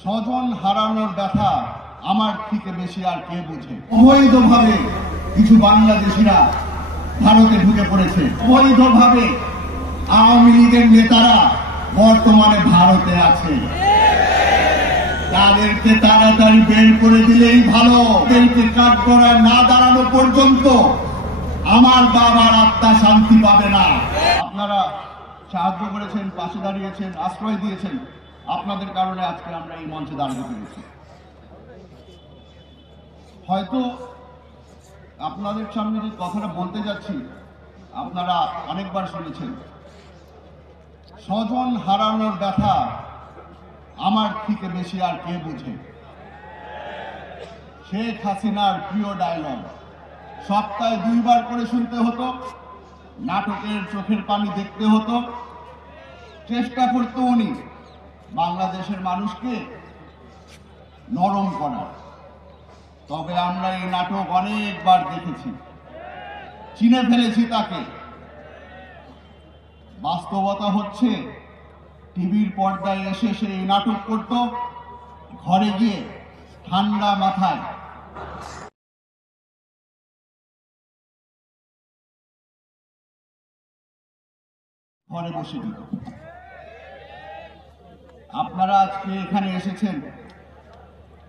স্বজন হারানোর ব্যথা আমার থেকে বেশি আর কে বুঝে। অবৈধভাবে কিছু বাংলাদেশিরা ভারতে ঢুকে পড়েছে। অবৈধভাবে আওয়ামী লীগের নেতারা বর্তমানে ভারতে আছে। তাদেরকে তাড়াতাড়ি বের করে দিলেই ভালো। তাদেরকে কাঠগড়ায় না দাঁড়ানো পর্যন্ত আমার বাবার আত্মা শান্তি পাবে না। আপনারা সাহায্য করেছেন, পাশে দাঁড়িয়েছেন, আশ্রয় দিয়েছেন। আপনাদের কারণে আজকে আমরা এই মঞ্চে দাঁড়াতে পেরেছি। হয়তো আপনাদের সামনে যে কথাটা বলতে যাচ্ছি আপনারা অনেকবার শুনেছেন। স্বজন হারানোর ব্যথা আমার থেকে বেশি আর কে বুঝে। শেখ হাসিনার প্রিয় ডায়লগ সপ্তাহে 2 বার করে শুনতে হতো, নাটকের চোখের পানি দেখতে হতো। চেষ্টা করতো উনি বাংলাদেশের মানুষকে নরম করার। তবে আমরা এই নাটক অনেকবার দেখেছি, চিনে ফেলেছি তাকে। বাস্তবতা হচ্ছে টিভির পর্দায় এসে সে এই নাটক করত, ঘরে গিয়ে ঠান্ডা মাথায় ঘরে বসে দিত। আপনারা আজকে এখানে এসেছেন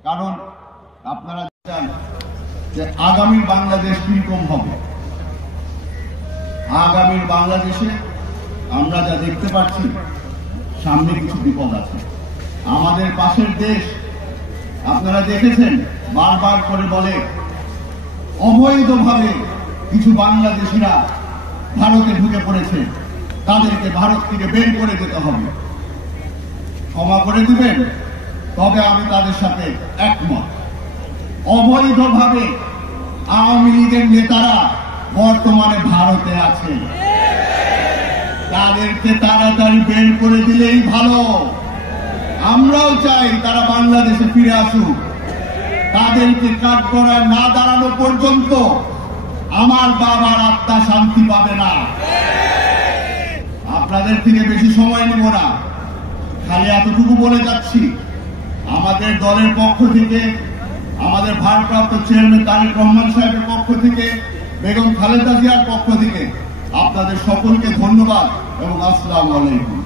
কারণ আপনারা জানেন যে আগামীর বাংলাদেশ কিরকম হবে। আগামীর বাংলাদেশে আমরা যা দেখতে পাচ্ছি সামনে কিছু বিপদ আছে। আমাদের পাশের দেশ আপনারা দেখেছেন বারবার করে বলে অবৈধভাবে কিছু বাংলাদেশিরা ভারতে ঢুকে পড়েছে, তাদেরকে ভারত থেকে বের করে দিতে হবে। ক্ষমা করে দিবেন, তবে আমি তাদের সাথে একমত। অবৈধভাবে আওয়ামী লীগের নেতারা বর্তমানে ভারতে আছে। তাদেরকে তাড়াতাড়ি বের করে দিলেই ভালো। আমরাও চাই তারা বাংলাদেশে ফিরে আসুক। তাদেরকে কাঠগড়ায় না দাঁড়ানো পর্যন্ত আমার বাবার আত্মা শান্তি পাবে না। আপনাদের থেকে বেশি সময় নেব না, খালি এতটুকু বলে যাচ্ছি, আমাদের দলের পক্ষ থেকে, আমাদের ভারপ্রাপ্ত চেয়ারম্যান তারেক রহমান সাহেবের পক্ষ থেকে, বেগম খালেদা জিয়ার পক্ষ থেকে আপনাদের সকলকে ধন্যবাদ এবং আসসালামু আলাইকুম।